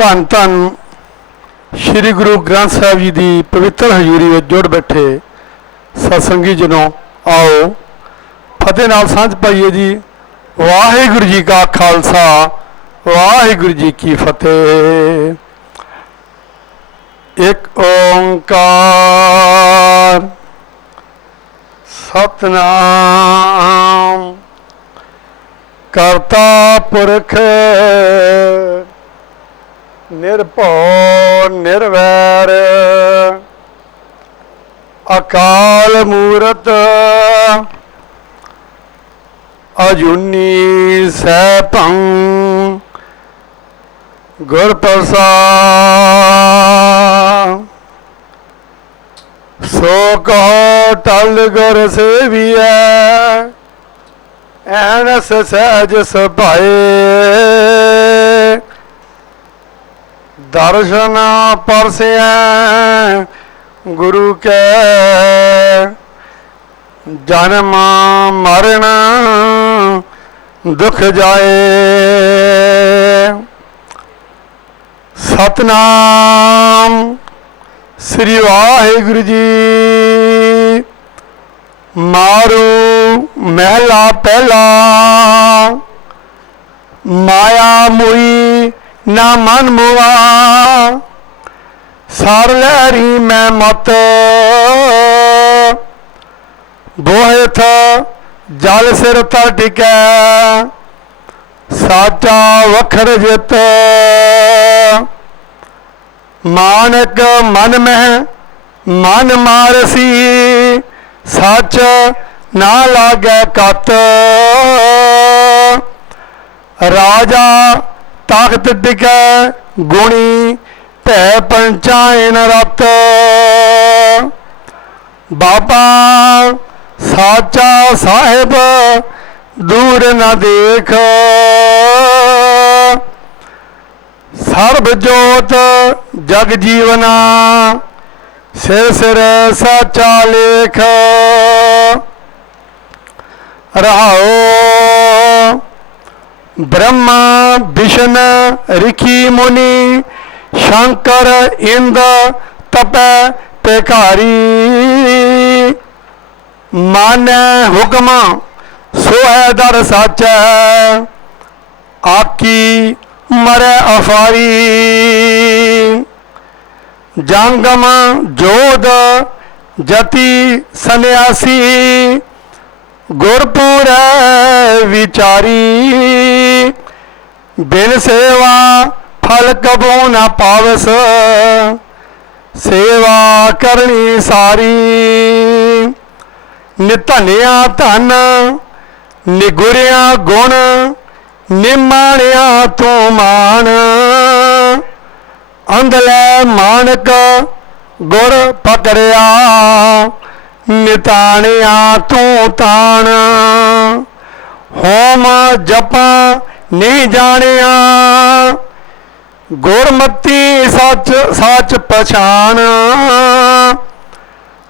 ਧੰਨ ਧੰਨ श्री गुरु ग्रंथ साहिब जी की पवित्र हजूरी में जुड़ बैठे सत्संगी जनों, आओ फतेह नाल सांझ पाइए जी। वाहिगुरू जी का खालसा, वाहिगुरू जी की फतेह। एक ओंकार सतनाम करता पुरख निरभौ निर्वैर अकाल मूरत अजूनी सैभं गुर प्रसाद। सो कहो टल गुर सेविया ऐनस सहज सभाए। दर्शन परसिया गुरु के जन्म मरण दुख जाए। सतनाम श्री वाहिगुरू जी। मारू महला पहला माया मुई ना मन मुआ। सार लहरी मैं मत बोहिथ जल सिर तर टिकै। साचा वखर जित मानक मन में मन मारसी। सच ना लागे कत राजा ताकत टिकै। गुणी भै पंचायन रत। बाबा साचा साहिब दूर न देख। सर्ब जोत जग जीवना सिर सिर साचा लेख। रहाओ ब्रह्मा विष्णु ऋषि मुनि शंकर इंद्र तपै पेखारी। मानै हुक्म सोहै दर साचै आकी मरै अफारी। जंगम जोध जति सन्यासी गुरपुर विचारी। बिन सेवा फल कबू न पावस सेवा करनी सारी। निधनिया धन निगुरिया गुण निमाणिया तू मान। अंधलै मानक गुर पकड़िया निताणिया तू तान। होम जपा नहीं जानिया गुरमती सच सच पछाण।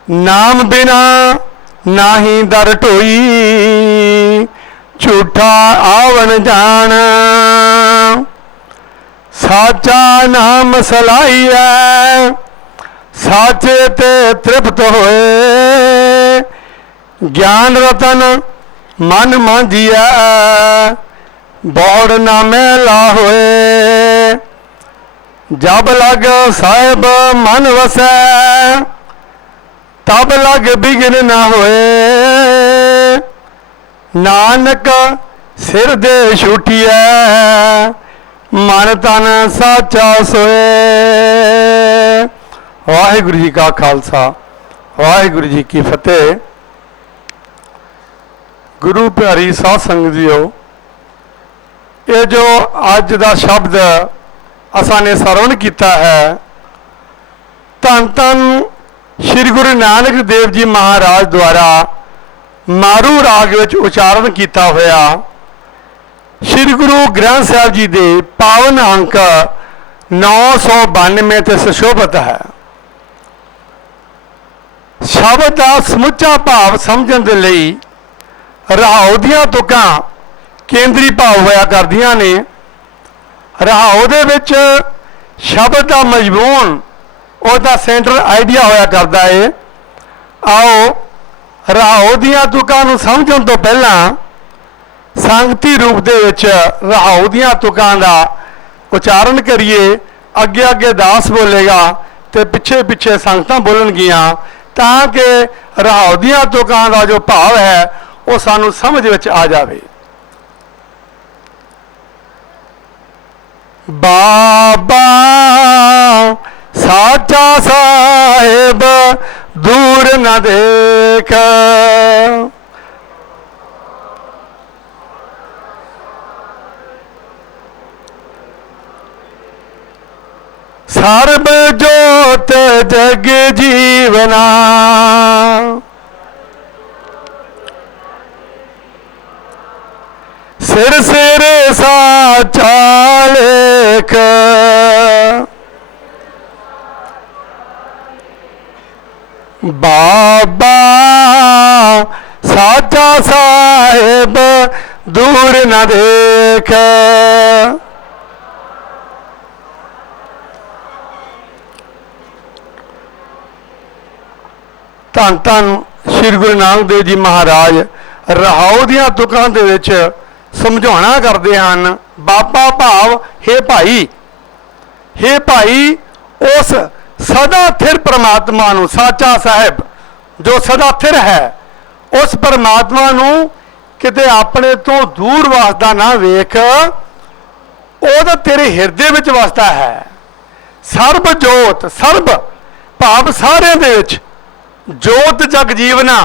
नाम बिना नाही दर ढोई झूठा आवन जान। साचा नाम सलाहिया साचे ते तृप्त होए। ज्ञान रतन मन मांझिया बौड़ ना मेला होए। जब लग साहिब मन वसै तब लग बिघन ना होए। नानक सिर दे छूटिया मन तन साचा सोए। वाहिगुरू जी का खालसा, वाहिगुरू जी की फतेह। गुरु प्यारी साध संगत जीओ, ये जो अज का शब्द असा ने सरवण किया है, धन धन श्री गुरु नानक देव जी महाराज द्वारा मारू राग विच उचारण किया होया श्री गुरु ग्रंथ साहिब जी के पावन अंक 992 ते सुशोभित है। शब्द का समुचा भाव समझण दे लई रहाओ दियां तुकां केंद्री भाव होया करदियां ने। रहाओ दे विच शब्द का मजमून उसका सेंट्रल आइडिया होया करता है। आओ रहाओ दियां तुकां नूं समझण तो पहला संगती रूप दे विच रहाओ दियां तुकां दा उचारण करिए। अगे अगे दास बोलेगा तो पिछे पिछे संगतां बोलणगियां ताकि रहाओ दियां तुकां दा जो भाव है वो सानू समझ विच आ जावे। बाबा साचा साहेब दूर न देख, सर्ब जोत जग जीवना, सिर सिर साचा लेख, बाबा साचा साहेब दूर न देख। धन धन श्री गुरु नानक देव जी महाराज रहाओ दियां तुकां दे विच समझाउणा करदे हन। बाबा भाव हे भाई उस सदा थिर परमात्मा नूं, साचा साहिब जो सदा थिर है, उस परमात्मा नूं किते अपने तो दूर वसदा ना वेख, वो तो तेरे हिरदे विच वसदा है। सर्ब जोत, सर्ब भाव सारे दे विच, जोत जग जीवना,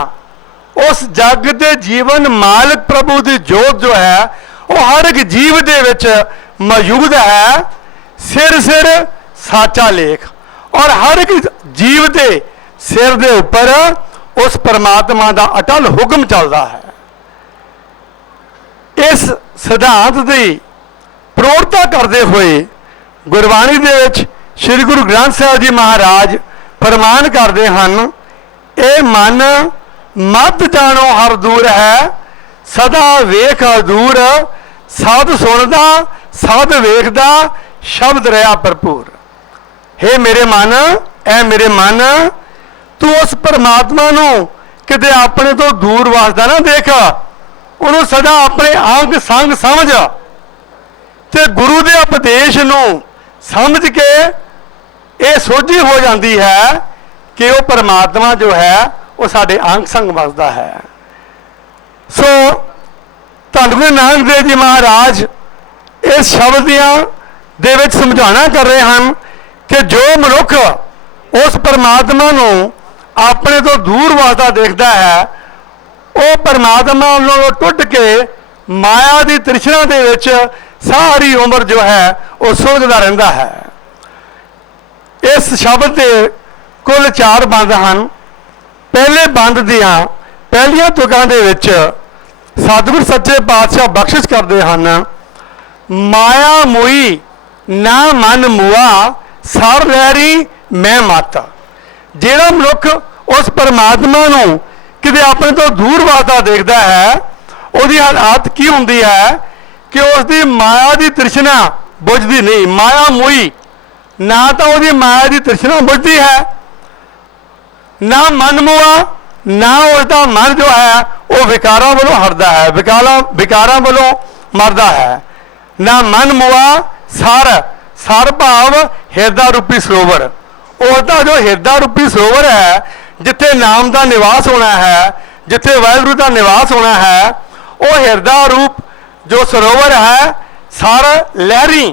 उस जग दे जीवन मालिक प्रभु की जोत जो है वो हर एक जीव दे विच मौजूद है। सिर सिर साचा लेख, और हर एक जीव के सिर के ऊपर उस परमात्मा का अटल हुक्म चलता है। इस सिद्धांत की प्रौढ़ता करते हुए गुरबाणी दे विच श्री गुरु ग्रंथ साहिब जी महाराज फरमान करते हैं, ए मन मत जानो हर दूर है, सदा वेख दूर, साध सुनदा साध वेखदा, शब्द रहा भरपूर। हे मेरे मन, ए मेरे मन, तू उस परमात्मा नूं किते अपने तो दूर वसदा ना देख, उन्होंने सदा अपने अंग संग समझ, ते गुरु के उपदेश नूं समझ के ये सोझी हो जाती है कि वो परमात्मा जो है वो साडे अंग संग वसदा है। सो धन गुरु नानक देव जी महाराज इस शब्द दे विच समझाना कर रहे हैं कि जो मनुख उस परमात्मा नूं अपने तो दूर वसदा देखता है, वो परमात्मा नालों टुट के माया की तृष्णा दे विच सारी उम्र जो है वो सुलझदा रहिंदा है। इस शब्द के कुल 4 बंद हैं। पहले बंद दियां पहलियां तुकां दे विच सतगुर सच्चे पातशाह बख्शिश करते हैं, माया मोई ना मन मुआ, सर लहरी मैं मत। जिहड़ा मनुख उस परमात्मा नूं किते अपने तो दूर वसदा देखता है, उसकी हालत की हुंदी है कि उसकी माया की तृष्णा बुझदी नहीं। माया मोई, ना तो उसकी माया की तृष्णा बुझती है, ना मन मुआ, ना उसका मन जो है वो विकारां वालों हटदा है, विकारां वालों मरदा है। ना मन मुआ, सर भाव हिरदा रूपी सरोवर, उसका जो हिरदा रूपी सरोवर है, जिथे नाम का निवास होना है, जिथे वाहिगुरू का निवास होना है, वो हिरदा रूप जो सरोवर है, सर लहरी,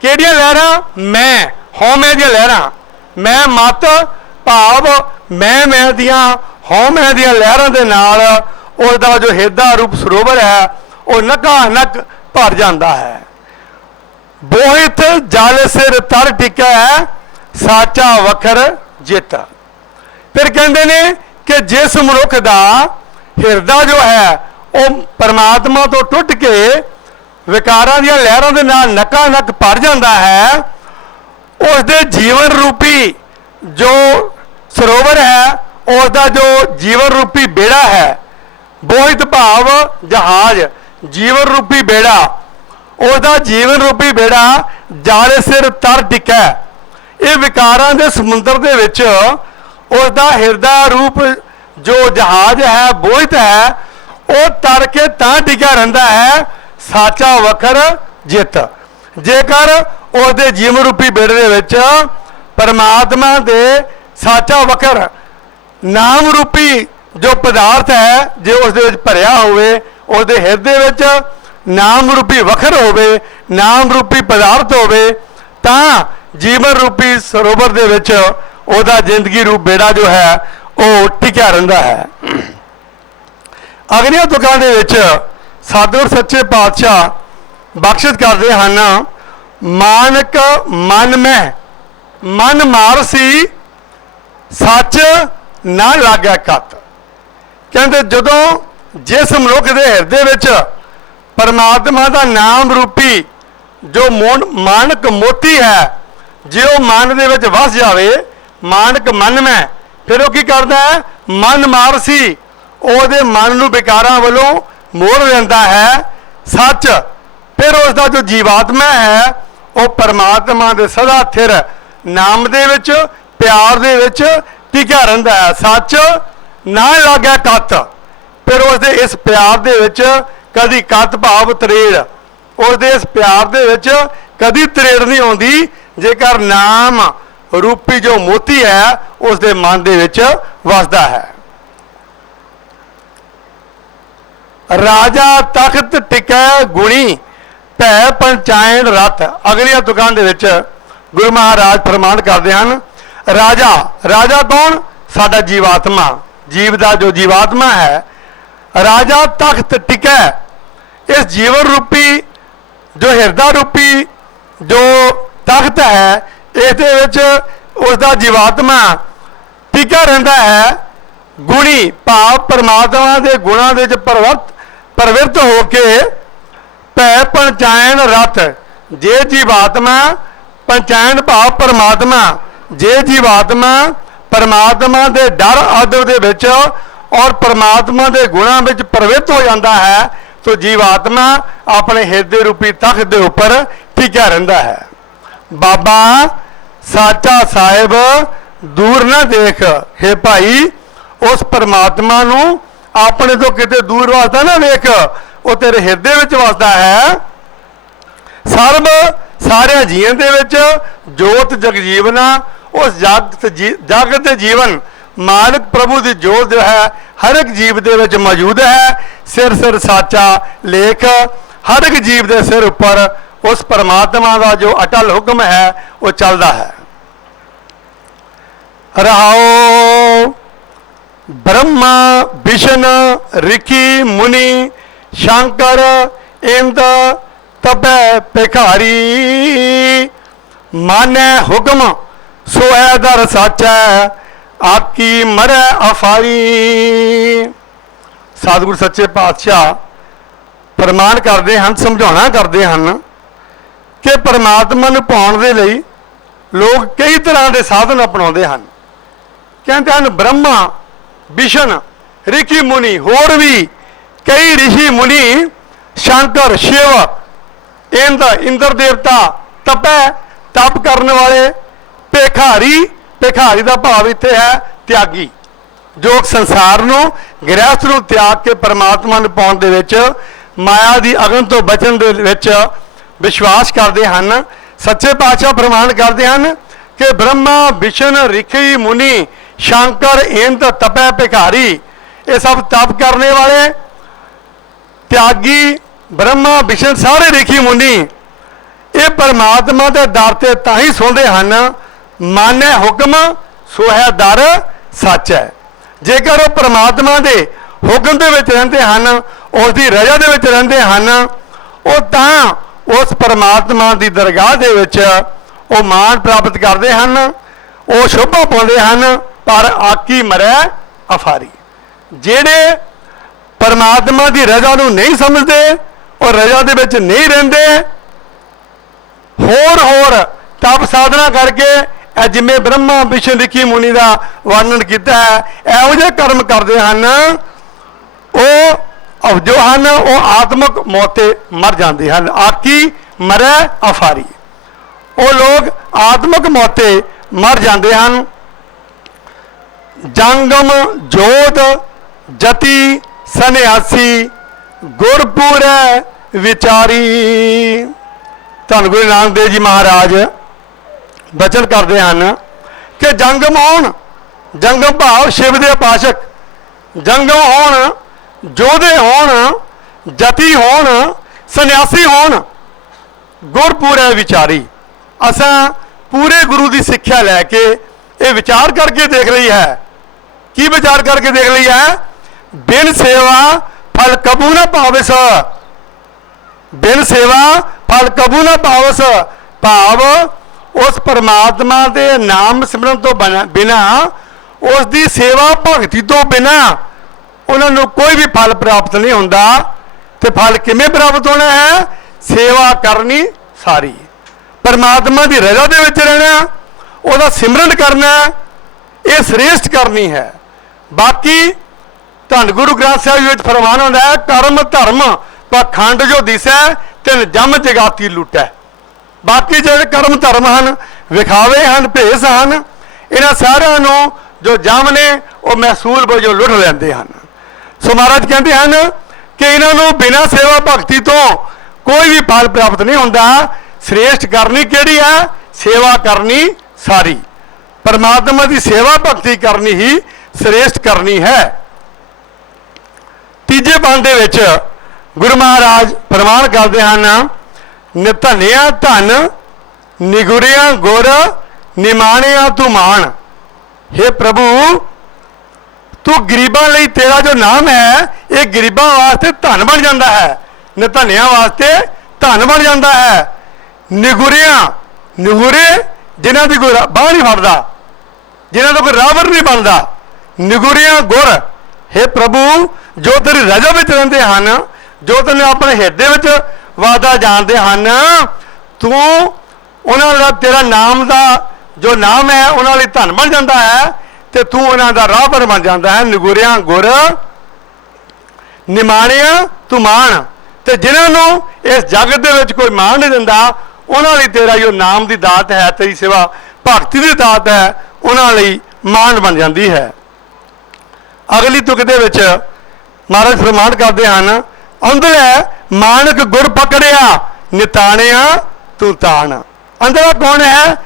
किहड़ियां लहरां? मैं, हौमे दी लहरां, मैं मत भाव मैं दियां हौमे दी लहरां दे नाल उसका जो हिरदा रूप सरोवर है वो नका नक भर जाता है। बोहित जल सिर तर टिका है, साचा वखर जित। फिर कहते ने कि जिस मनुख का हिरदा जो है वो परमात्मा तो टुट के विकारां दी लहरां दे नाल नका नक भर जाता है, उसके जीवन रूपी जो सरोवर है, उसका जो जीवन रूपी बेड़ा है, बोहित भाव जहाज, जीवन रूपी बेड़ा, उसका जीवन रूपी बेड़ा जाले सिर तर टिका। ये विकारां दे समुद्र दे विच उसका हृदय रूप जो जहाज है बोझत है वो तर के तां टिका रहिंदा है। साचा वखर जित। जेकर उसके जीवन रूपी बेड़े दे विच परमात्मा दे साचा वखर नाम रूपी जो पदार्थ है जो उसके भरिया होवे, उसके हृदय विच नाम रूपी वखर होवे, नाम रूपी पदार्थ होवे, तां जीवन रूपी सरोवर दे विच उसका जिंदगी रूप बेड़ा जो है वो टिकिया रहिंदा है। अगलियां तुकां दे विच सतगुर सच्चे पातशाह बख्शित करते हैं, मानक मन में मन मारसी सच ना लागै कत। कहते जदों जिस मनुख के हृदय विच परमात्मा का नाम रूपी जो मानक मोती है जे वो मन दे विच वस जाए, मानक मन में, फिर वो की करता है, मन मारसी उसदे मन नूं विकारां वालों मोड़ लेंदा है सच। फिर उसका जो जीवात्मा है वो परमात्मा दे सदा थिर नाम दे विच प्यार दे विच टिकिया रहिंदा है। सच ना लागै कत। फिर उसदे इस प्यार दे विच कदी कत भाव तरेड़, उसदे इस प्यार दे विच कदी तरेड़ नहीं आउंदी जेकर नाम रूपी जो मोती है उसदे मन दे विच वसदा है। राजा तख्त टिकै गुणी भै पंचायन रथ। अगलियां तुकां दे विच गुरु महाराज फरमान करते हैं, राजा, राजा कौन? साडा जीवात्मा, जीव का जो जीवात्मा है। राजा तख्त टिकै, इस जीवन रूपी जो हृदय रूपी जो तख्त है इस उसका जीवात्मा टिका रहिंदा है। गुणी भाव परमात्मा के गुणों के प्रवृत्त होके भै पंचायन रथ। जे जीवात्मा पंचायन भाव परमात्मा, जे जीवात्मा परमात्मा के डर आदर दे विच और परमात्मा के गुणों में प्रवृत्त हो जाता है तो जीवात्मा अपने हृदय रूपी तख्त के उपर टिकिया रहिंदा है। बाबा साचा साहिब दूर ना देख, हे भाई उस परमात्मा नूं अपने तो किते दूर वास्ता ना देख, वो तेरे हृदय विच वसदा है। सर्व सारे जीवन दे विच जोत जगजीवना उस जगत जीवन मालिक प्रभु की जोत जो है हर एक जीव दे विच मौजूद है। सिर सिर साचा लेख, हर एक जीव के सिर उपर उस परमात्मा का जो अटल हुक्म है वो चलता है। रहाओ ब्रह्मा विष्णु ऋषि मुनि शंकर इंद तपै भिखारी, मानै हुक्म सोऐ दर साचा आकी मरै अफारी। सतगुरु सच्चे पातशाह फरमान करते हैं, समझाना करते हैं कि परमात्मा नूं पाउण दे लई लोग कई तरह के साधन अपनाते हैं। कहते हैं ब्रह्मा विष्णु ऋषि मुनि, होर भी कई ऋषि मुनि, शंकर शिव इंद्र इंद्र देवता, तपै तप करने वाले, भिखारी, भिखारी का भाव इत्थे है त्यागी, जो संसार नूं गृहस्थ नूं त्याग के परमात्मा नूं पाउण दे विच माया की अगन तो बचन दे विच विश्वास करते हैं। सच्चे पातशाह फरमान करते हैं कि ब्रह्मा विष्णु ऋषि मुनि शंकर इंद्र तपै भिखारी, ये सब तप करने वाले त्यागी ब्रह्मा विष्णु सारे ऋषि मुनि ये परमात्मा के दर ते तां ही सुनते हैं। मानै हुक्म सो है दर सच है। जेकर वो परमात्मा के हुक्म दे विच रहिंदे हन, उसकी रजा दे विच रहिंदे हन, वो तां उस परमात्मा की दरगाह दे विच वो मान प्राप्त करते हैं, वो शोभा पाउंदे हैं। पर आकी मरै अफारी, जेड़े परमात्मा की रजा नूं नहीं समझते और रजा दे विच नहीं रहिंदे, होर तप साधना करके जिमें ब्रह्मा विष्णु ऋषि मुनि का वर्णन किया है, इहो जिहे कर्म करते हैं वो जो हैं वो आत्मक मौत ते मर जाते हैं। आकी मरै अफारी, वो लोग आत्मक मौत ते मर जाते हैं। जंगम जोत जति सन्यासी गुरपुरै विचारी। धन गुरु नानक देव जी महाराज बचन करते हैं कि जंगम होण, जंगम भाव शिव दे उपासक, जंगम होण, जोधे होण, जति होण, सन्यासी होण, गुरपुरै विचारी। असां पूरे गुरु की सिक्ख्या लैके ये विचार करके देख ली है। की विचार करके देख ली है? बिन सेवा फल कबू न पावस, बिन सेवा फल कबू न पावस। भाव उस परमात्मा के नाम सिमरन तो बिना, उसकी सेवा भगती तो बिना उन्होंने कोई भी फल प्राप्त नहीं होता। तो फल किमें प्राप्त होना है? सेवा करनी सारी, परमात्मा की रजा दे विच रहना, उसका सिमरन करना, ये श्रेष्ठ करनी है। बाकी धन गुरु ग्रंथ साहिब विच फरमान होता है, कर्म धर्म पाखंड जो दिसै तिन जम जगाती लुटै। बाकी जो कर्म धर्म हैं, विखावे हैं, भेस हैं, इन्हां सारिਆਂ ਨੂੰ जो जम ने वो महसूल वजों लुट लेंदे हैं। सो महाराज कहते हैं कि इन्हों बिना सेवा भगती तो कोई भी फल प्राप्त नहीं होता। श्रेष्ठ करनी केड़ी है? सेवा करनी सारी, परमात्मा की सेवा भगती करनी ही श्रेष्ठ करनी है। तीजे बंद दे गुरु महाराज प्रमाण करते हैं, निधनिया धन निगुरिया गुर निमाणिया तू मान। हे प्रभु, तू गरीबों लिए तेरा जो नाम है ये गरीबों वास्ते धन बन जाता है, निधनिया वास्ते धन बन जाता है। निगुरिया, निगुरे जिन्हों की कोई बाह नहीं फटता, जिन्हों का कोई रावर नहीं बनता, निगुरिया गुर। हे प्रभु, जो तेरी रजा में रहते हैं, जो तेने अपने हिरदे में वादा जानते हैं, तू उन्होंने तेरा नाम का जो नाम है उन्होंने धन बन जाता है, तो तू उन्हों का राहबर बन जाता है। निगुरिया गुर निमाणिया तू मान। तो जिन्होंने इस जगत के कोई मान नहीं दिता, उन्होंने तेरा जो नाम की दात है, तेरी सेवा भगती की दात है, उन्होंने मान बन जाती है। अगली तुक दे विच महाराज फरमान करते हैं, अंदर मानक गुर पकड़िया निताणिया तू तान। अंदर कौन है?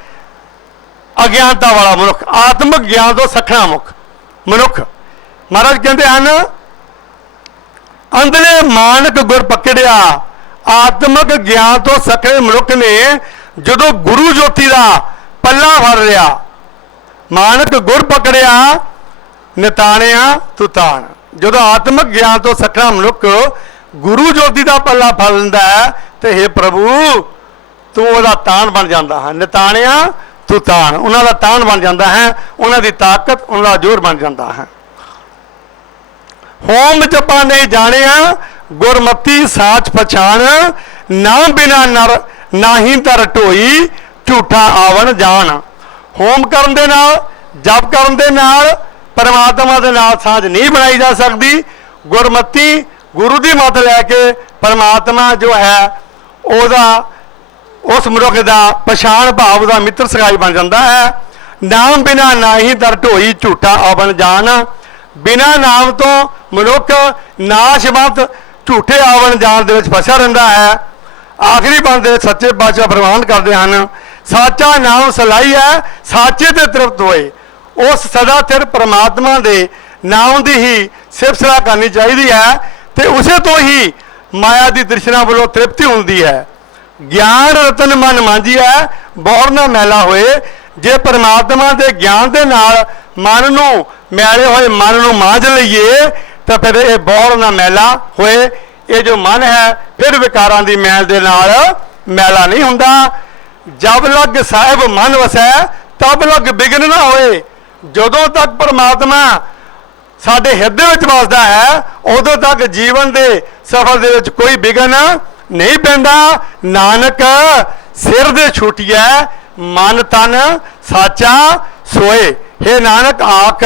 अज्ञानता वाला मनुख, आत्मक ज्ञान तो सखना मुख मनुख। महाराज कहते हैं, अंदर मानक गुर पकड़िया, आत्मक ज्ञान तो सखने मनुख ने जो गुरु ज्योति का पल्ला फड़ लिया, मानक गुर पकड़िया निताणिया तू तान। जो आत्मक ज्ञान तो सखना मनुख गुरु ज्योति का पल्ला फड़ लेंदा है, तो हे प्रभु तू वह तान बन जाता है। निताणिया तू तान, उन्होंने तान बन जाता है, उन्होंने ताकत, उन्होंने जोर बन जाता है। होम जपा नहीं जानिया गुरमती साच पछाण, ना बिना नर ना ही तर ढोई झूठा आवन जान। होम करन दे नाल, जप करन दे नाल परमात्मा दे नाल साझ नहीं बनाई जा सकती। गुरमती गुरु की मत लैके परमात्मा जो है ओदा उस मनुख का पछाण भाव का मित्र सगाई बन जाता है। नाम बिना ना ही दर ढोई झूठा आवन जान। बिना नाम तो मनुख नाशवंत झूठे आवन जान दे विच फसिया रहिंदा है। आखिरी बंद दे सच्चे पातशाह फरमान करते हैं, साचा नाम सलाई है साचे ते तृप्त होए। उस सदा स्थिर परमात्मा दे नाम की ही सिफत सलाह करनी चाहिए है, तो उसे तो ही माया की दृष्टिना वालों तृप्ति होती है। ज्ञान रतन मन मांझिया बौर ना मैला होए। जे परमात्मा के ज्ञान के नाल मन नू मैले हुए मन नू मांझ लईए, तो फिर ये बौर ना मैला होए। ये जो मन है फिर विकारां दी मैल दे नाल मैला नहीं हुंदा। जब लग साहिब मन वसै तब लग बिघन ना होए। जदों तक परमात्मा साडे हिरदे विच वसदा है, उदों तक जीवन के सफर दे विच कोई बिघन नहीं पैंदा। नानक सिर दे छूटिया मन तन साचा सोए। हे नानक आख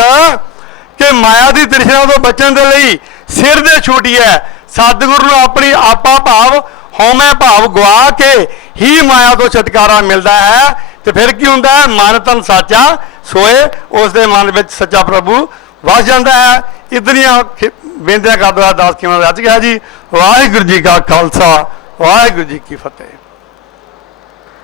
के माया की तृष्णा तो बचन के लिए सिर दे छूटिया सतगुरु ਨੂੰ ਆਪਣੀ ਆਪਾ ਭਾਵ ਹਉਮੈ ਭਾਵ ਗਵਾ ਕੇ ਹੀ ਮਾਇਆ ਤੋਂ ਛੁਟਕਾਰਾ ਮਿਲਦਾ ਹੈ। ਤੇ ਫਿਰ ਕੀ ਹੁੰਦਾ ਹੈ? ਮਨ ਤਨ ਸਾਚਾ ਸੋਏ, ਉਸ ਦੇ ਮਨ ਵਿੱਚ ਸੱਚਾ ਪ੍ਰਭੂ ਵਸ ਜਾਂਦਾ ਹੈ। ਇਤਨੀਆਂ ਬੇਨਤੀਆਂ ਕਰਦਾ ਦਾਸ ਕਿਵੇਂ ਰੱਜ ਗਿਆ ਜੀ। ਵਾਹਿਗੁਰੂ ਜੀ ਕਾ ਖਾਲਸਾ, ਵਾਹਿਗੁਰੂ ਜੀ ਕੀ ਫਤਿਹ।